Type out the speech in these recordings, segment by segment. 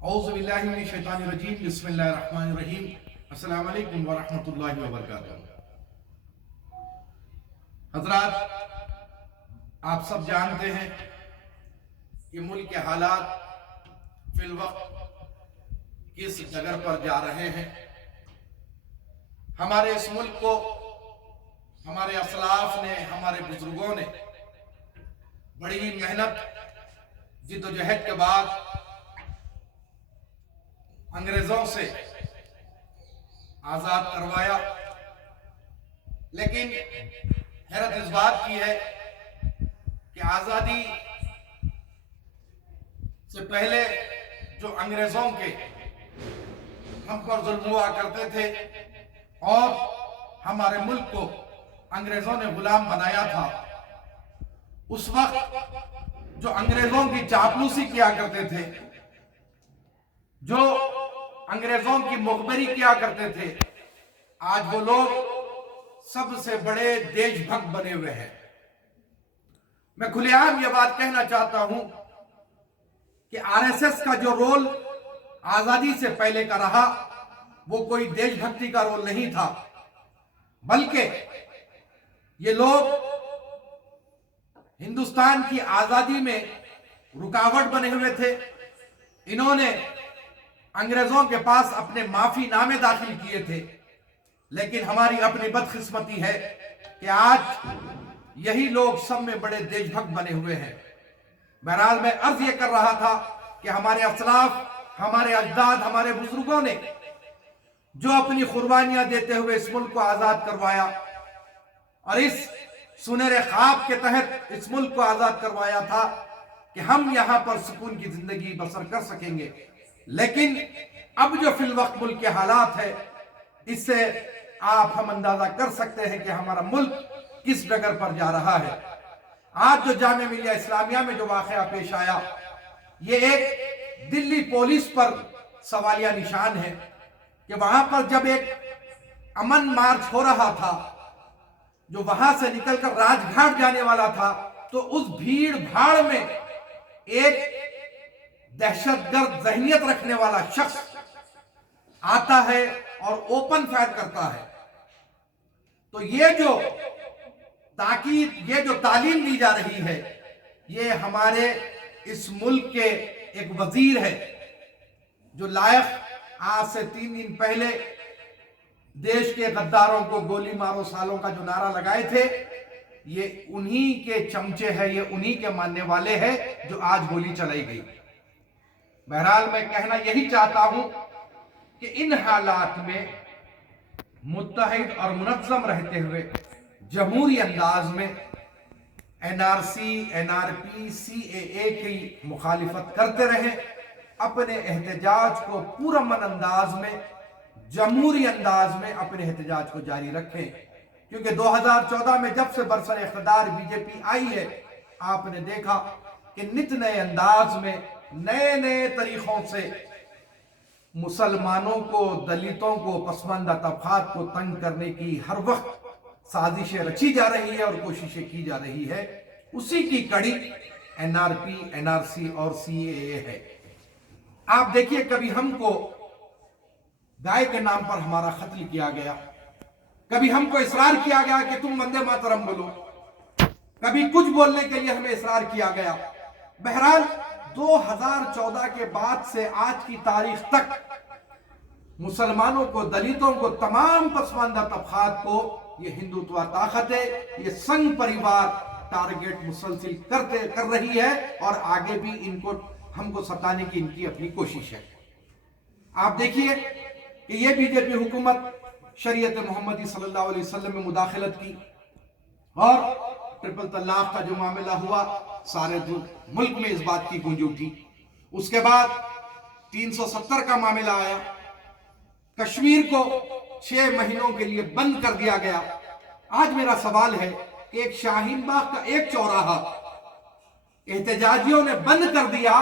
औज़ुबिल्लाहिमिनश्शैतानिर्रजीम बिस्मिल्लाहिर्रहमानिर्रहीम अस्सलामु अलैकुम वरहमतुल्लाहि वबरकातुहू। हज़रात, आप सब जानते हैं कि मुल्क के हालात फिल वक्त किस जगह पर जा रहे हैं। हमारे इस मुल्क को हमारे असलाफ ने, हमारे बुजुर्गों ने बड़ी मेहनत जिद्दोजहद के बाद अंग्रेजों से आजाद करवाया। लेकिन हैरत इस बात की है कि आजादी से पहले जो अंग्रेजों के हम पर जुल्म हुआ करते थे और हमारे मुल्क को अंग्रेजों ने गुलाम बनाया था, उस वक्त जो अंग्रेजों की चापलूसी किया करते थे, जो अंग्रेजों की मुखबरी किया करते थे, आज वो लोग सबसे बड़े देशभक्त बने हुए हैं। मैं खुलेआम ये बात कहना चाहता हूं कि आरएसएस का जो रोल आजादी से पहले का रहा वो कोई देशभक्ति का रोल नहीं था, बल्कि ये लोग हिंदुस्तान की आजादी में रुकावट बने हुए थे। इन्होंने अंग्रेजों के पास अपने माफी नामे दाखिल किए थे, लेकिन हमारी अपनी बदकिस्मती है कि आज यही लोग सब में बड़े देशभक्त बने हुए हैं। बहरहाल मैं अर्ज ये कर रहा था कि हमारे असलाफ, हमारे अजदाद, हमारे बुजुर्गों ने जो अपनी कुर्बानियां देते हुए इस मुल्क को आजाद करवाया और इस सुनहरे ख्वाब के तहत इस मुल्क को आजाद करवाया था कि हम यहां पर सुकून की जिंदगी बसर कर सकेंगे। लेकिन अब जो फिल वक्त मुल्क के हालात है, इससे हम अंदाजा कर सकते हैं कि हमारा मुल्क किस डगर पर जा रहा है। आज जो जामिया मिलिया इस्लामिया में जो वाकया पेश आया, ये एक दिल्ली पुलिस पर सवालिया निशान है कि वहां पर जब एक अमन मार्च हो रहा था, जो वहां से निकलकर राजघाट जाने वाला था, तो उस भीड़ भाड़ में एक दहशतगर्द जहनियत रखने वाला शख्स आता है और ओपन फायर करता है। तो ये जो ताकीद, ये जो तालीम दी जा रही है, ये हमारे इस मुल्क के एक वजीर है जो लायक आज से 3 दिन पहले देश के गद्दारों को गोली मारो सालों का जो नारा लगाए थे, ये उन्हीं के चमचे हैं, ये उन्हीं के मानने वाले हैं जो आज गोली चलाई गई। बहरहाल मैं कहना यही चाहता हूं कि इन हालात में मुत्तहिद और मुनज़्ज़म रहते हुए जमहूरी अंदाज में एनआरसी, एनआरपी, सीएए की मुखालिफत करते रहे, अपने एहतजाज को पुरअमन अंदाज में, जमहूरी अंदाज में अपने एहतजाज को जारी रखें। क्योंकि 2014 में जब से बरसर इख्तिदार बीजेपी आई है, आपने देखा कि नित नए अंदाज में, नए नए तरीकों से मुसलमानों को, दलितों को, पसमानदा तबकात को तंग करने की हर वक्त साजिशें रची जा रही है और कोशिशें की जा रही है। उसी की कड़ी एनआरपी, एनआरसी और सीएए है। आप देखिए, कभी हमको गाय के नाम पर हमारा कत्ल किया गया, कभी हमको इसरार किया गया कि तुम वंदे मातरम बोलो, कभी कुछ बोलने के लिए हमें इसरार किया गया। बहरहाल 2014 के बाद से आज की तारीख तक मुसलमानों को, दलितों को, तमाम पसमानदा तबकात को ये हिंदुत्व ताकत है, ये संघ परिवार टारगेट मुसलसिल कर रही है और आगे भी इनको, हमको सताने की इनकी अपनी कोशिश है। आप देखिए कि ये बीजेपी हुकूमत शरीयत मोहम्मदी सल्लल्लाहु अलैहि वसल्लम में मुदाखलत की और ट्रिपल तलाक का जो मामला हुआ, सारे मुल्क में इस बात की गूंज उठी। उसके बाद 370 का मामला आया, कश्मीर को 6 महीनों के लिए बंद कर दिया गया। आज मेरा सवाल है कि एक शाहीन बाग का एक चौराहा एहतजाजियों ने बंद कर दिया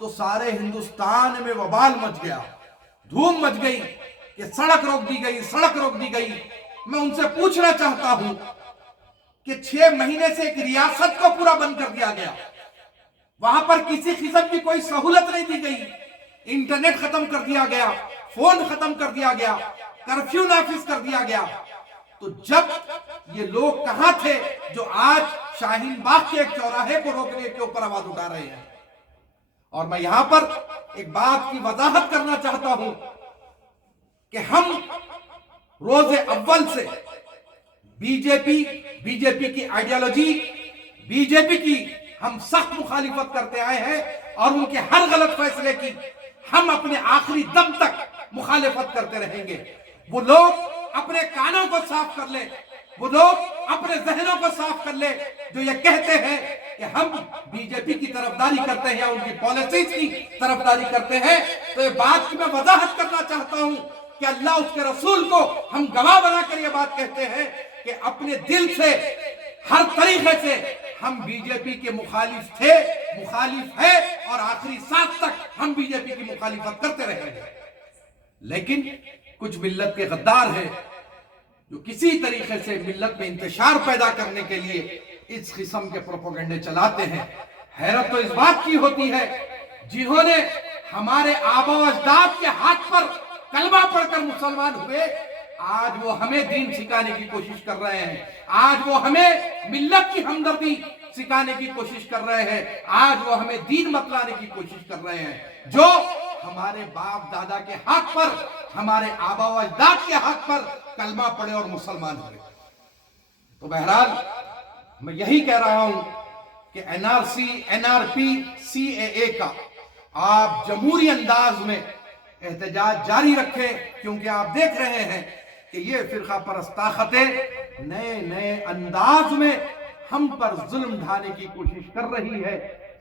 तो सारे हिंदुस्तान में वबाल मच गया, धूम मच गई कि सड़क रोक दी गई, सड़क रोक दी गई। मैं उनसे पूछना चाहता हूं कि 6 महीने से एक रियासत को पूरा बंद कर दिया गया, वहां पर किसी किस्म की कोई सहूलत नहीं दी गई। इंटरनेट खत्म कर दिया गया, फोन खत्म कर दिया गया, कर्फ्यू नाफिज कर दिया गया, तो जब ये लोग कहां थे जो आज शाहीन बाग के एक चौराहे को रोकने के ऊपर आवाज उठा रहे हैं? और मैं यहां पर एक बात की वजाहत करना चाहता हूं कि हम रोजे अव्वल से बीजेपी की आइडियोलॉजी, बीजेपी की हम सख्त मुखालिफत करते आए हैं और उनके हर गलत फैसले की हम अपने आखिरी दम तक मुखालिफत करते रहेंगे। वो लोग अपने कानों को साफ कर ले, वो लोग अपने जहनों को साफ कर ले जो ये कहते हैं कि हम बीजेपी की तरफदारी करते हैं या उनकी पॉलिसीज की तरफदारी करते हैं। तो ये बात की मैं वजाहत करना चाहता हूं कि अल्लाह उसके रसूल को हम गवाह बनाकर ये बात कहते हैं कि अपने दिल से हर तरीके से हम बीजेपी के मुखालिफ थे, मुखालिफ है और आखिरी सांस तक हम बीजेपी की मुखालिफत करते रहेंगे। लेकिन कुछ मिल्लत के गद्दार हैं जो किसी तरीके से मिल्लत में इंतशार पैदा करने के लिए इस किस्म के प्रोपेगेंडे चलाते हैं। हैरत तो इस बात की होती है जिन्होंने हमारे आबा अजदाद के हाथ पर कलमा पढ़कर मुसलमान हुए, आज वो हमें दीन सिखाने की कोशिश कर रहे हैं, आज वो हमें मिल्लत की हमदर्दी सिखाने की कोशिश कर रहे हैं, आज वो हमें दीन बतलाने की कोशिश कर रहे हैं। जो हमारे बाप दादा के हाथ पर, हमारे आबा अजदाद के हाथ पर कलमा पढ़े और मुसलमान हुए। तो बहरहाल मैं यही कह रहा हूं कि एनआरसी, एनआरपी, सीएए का आप जमहूरी अंदाज में एहतजाज जारी रखें, क्योंकि आप देख रहे हैं कि ये फिरका परस्त ताकतें नए नए अंदाज में हम पर जुल्म ढाने की कोशिश कर रही है,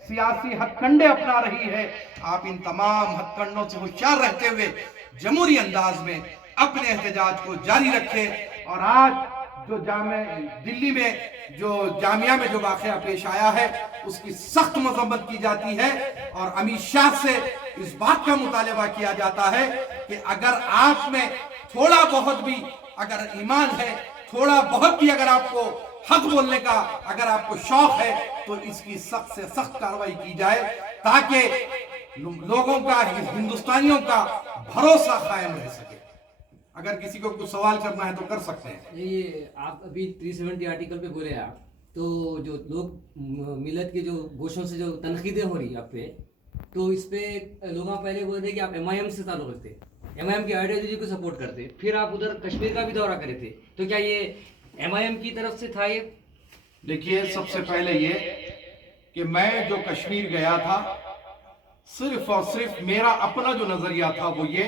सियासी हथकंडे अपना रही है। आप इन तमाम हथकंडों से होशियार रहते हुए जमहूरी अंदाज में अपने एहतजाज को जारी रखें। और आज जो दिल्ली में जो जामिया में जो वाकया पेश आया है उसकी सख्त मजम्मत की जाती है और अमित शाह से इस बात का मुतालबा किया जाता है कि अगर आप में थोड़ा बहुत भी अगर ईमान है, थोड़ा बहुत भी अगर आपको हक बोलने का अगर आपको शौक है, तो इसकी सख्त से सख्त कार्रवाई की जाए ताकि लोगों का, हिंदुस्तानियों का भरोसा कायम रह सके। अगर किसी को कुछ सवाल करना है तो कर सकते हैं। ये आप अभी 370 आर्टिकल पे बोले आप, तो जो लोग मिलत के जो गोशों से जो तनकीदें हो रही आप पे, तो इस पे लोग पहले बोल रहे कि आप एमआईएम से ताल्लुक रखते, एमआईएम की आइडियोलॉजी को सपोर्ट करते, फिर आप उधर कश्मीर का भी दौरा करे थे, तो क्या ये एमआईएम की तरफ से था? ये देखिए, सबसे पहले ये कि मैं जो कश्मीर गया था सिर्फ और सिर्फ मेरा अपना जो नजरिया था वो ये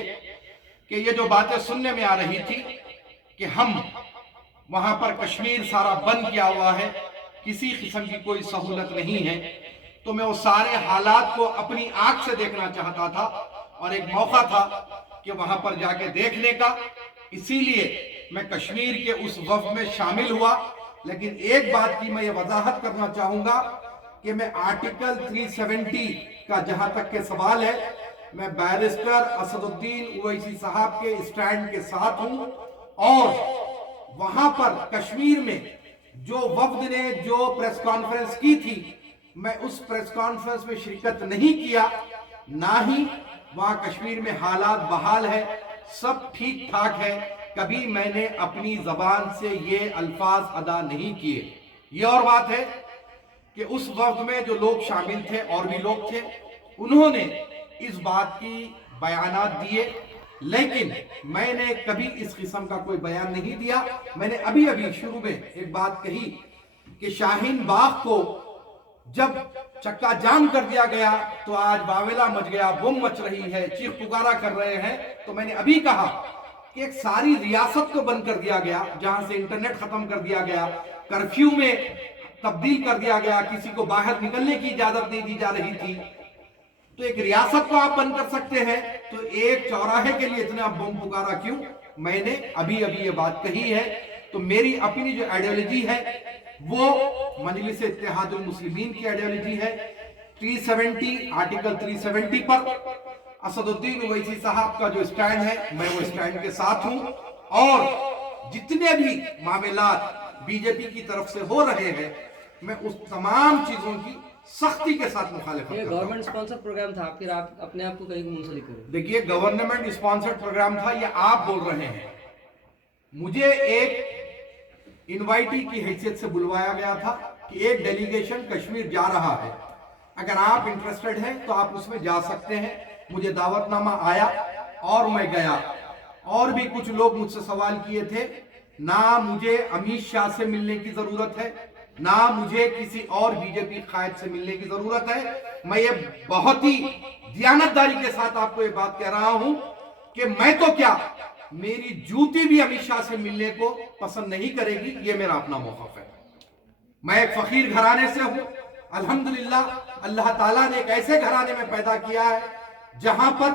कि ये जो बातें सुनने में आ रही थी कि हम वहां पर कश्मीर सारा बंद किया हुआ है, किसी किस्म की कोई सहूलत नहीं है, तो मैं वो सारे हालात को अपनी आंख से देखना चाहता था और एक मौका था कि वहां पर जाके देखने का। इसीलिए मैं कश्मीर के उस वफ़द में शामिल हुआ। लेकिन एक बात की मैं ये वजाहत करना चाहूंगा कि मैं आर्टिकल 370 का जहां तक के सवाल है, मैं बैरिस्टर असदुद्दीन ओवैसी साहब के स्टैंड के साथ हूं और वहां पर कश्मीर में जो वफ़द ने जो प्रेस कॉन्फ्रेंस की थी, मैं उस प्रेस कॉन्फ्रेंस में शिरकत नहीं किया, ना ही वहां कश्मीर में हालात बहाल है, सब ठीक ठाक है। कभी मैंने अपनी जबान से ये अल्फाज अदा नहीं किए। ये और बात है कि उस वक्त में जो लोग शामिल थे और भी लोग थे, उन्होंने इस बात की बयानात दिए, लेकिन मैंने कभी इस किस्म का कोई बयान नहीं दिया। मैंने अभी अभी शुरू में एक बात कही कि शाहीन बाग को जब चक्का जाम कर दिया गया तो आज बावेला मच गया, बम मच रही है, चीख पुकारा कर रहे हैं। तो मैंने अभी कहा कि एक सारी रियासत को बंद कर दिया गया, जहां से इंटरनेट खत्म कर दिया गया, कर्फ्यू में तब्दील कर दिया गया, किसी को बाहर निकलने की इजाजत नहीं दी जा रही थी। तो एक रियासत को आप बंद कर सकते हैं, तो एक चौराहे के लिए इतना बम पुकारा क्यों? मैंने अभी अभी ये बात कही है। तो मेरी अपनी जो आइडियोलॉजी है वो मजलिस इत्तेहादुल मुस्लिमीन की आइडियोलॉजी है। 370 आर्टिकल 370 पर असदुद्दीन ओवैसी साहब का जो स्टैंड है, मैं वो स्टैंड के साथ हूं और जितने भी मामलात बीजेपी की तरफ से हो रहे हैं, मैं उस तमाम चीजों की सख्ती के साथ मुखालिफत ये करता हूं। गवर्नमेंट स्पॉन्सर प्रोग्राम था, फिर आप अपने आप को कहीं मुंसलिक करें? देखिए, गवर्नमेंट स्पॉन्सर्ड प्रोग्राम था, ये आप बोल रहे हैं। मुझे एक इनवाइटी की हैसियत से बुलवाया गया था कि एक डेलीगेशन कश्मीर जा रहा है, अगर आप इंटरेस्टेड हैं तो आप उसमें जा सकते हैं। मुझे दावतनामा आया और मैं गया। और भी कुछ लोग मुझसे सवाल किए थे। ना मुझे अमित शाह से मिलने की जरूरत है, ना मुझे किसी और बीजेपी कायद से मिलने की जरूरत है। मैं ये बहुत ही दियानतदारी के साथ आपको ये बात कह रहा हूं कि मैं तो क्या, मेरी जूती भी अमित शाह से मिलने को पसंद नहीं करेगी। ये मेरा अपना मौक़िफ़ है। मैं एक फकीर घराने से हूं। अल्हम्दुलिल्लाह, अल्लाह ताला ने एक ऐसे घराने में पैदा किया है जहां पर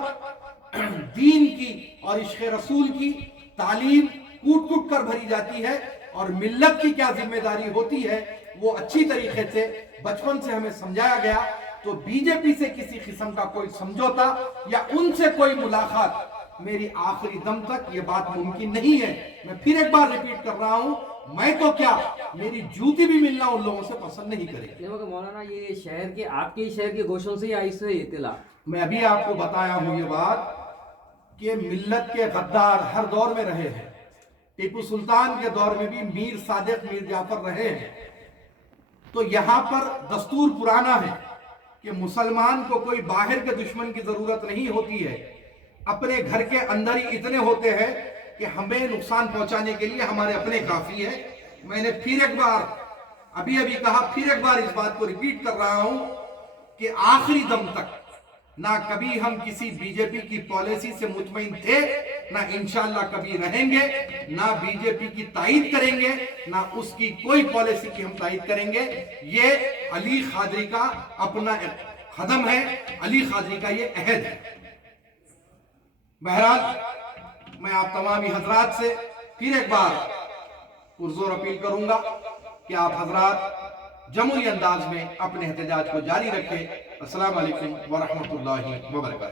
दीन की और इश्क़ रसूल की तालीम कूट कूट कर भरी जाती है, और मिल्लत की क्या जिम्मेदारी होती है वो अच्छी तरीके से बचपन से हमें समझाया गया। तो बीजेपी से किसी किस्म का कोई समझौता या उनसे कोई मुलाकात मेरी आखिरी दम तक ये बात मुमकिन नहीं है। मैं फिर एक बार रिपीट कर रहा हूं, मैं तो क्या, मेरी जूती भी मिलना उन लोगों से पसंद नहीं करेगी। ये मगर मौलाना, ये शहर के, आपके ही शहर के गोशों से या इससे इत्तला? मैं अभी आपको बताया हूं ये बात कि मिल्लत के गद्दार हर दौर में रहे हैं। टीपू सुल्तान के दौर में भी मीर सादिक, मीर जाफर रहे हैं। तो यहां पर दस्तूर पुराना है कि मुसलमान को कोई बाहर के दुश्मन की जरूरत नहीं होती है। अपने घर के अंदर ही इतने होते हैं कि हमें नुकसान पहुंचाने के लिए हमारे अपने काफी है। मैंने फिर एक बार अभी कहा, फिर एक बार इस बात को रिपीट कर रहा हूं कि आखिरी दम तक ना कभी हम किसी बीजेपी की पॉलिसी से मुतमईन थे, ना इंशाअल्लाह कभी रहेंगे, ना बीजेपी की तायीद करेंगे, ना उसकी कोई पॉलिसी की हम तायीद करेंगे। ये अली खादरी का अपना एक कदम है, अली खादरी का ये अहद है। बहरहाल, मैं आप तमामी हजरात से फिर एक बार पुरजोर अपील करूंगा कि आप हजरात जमहूरी अंदाज में अपने एहतजाज को जारी रखें। अस्सलाम वालेकुम व रहमतुल्लाहि व बरकातहू।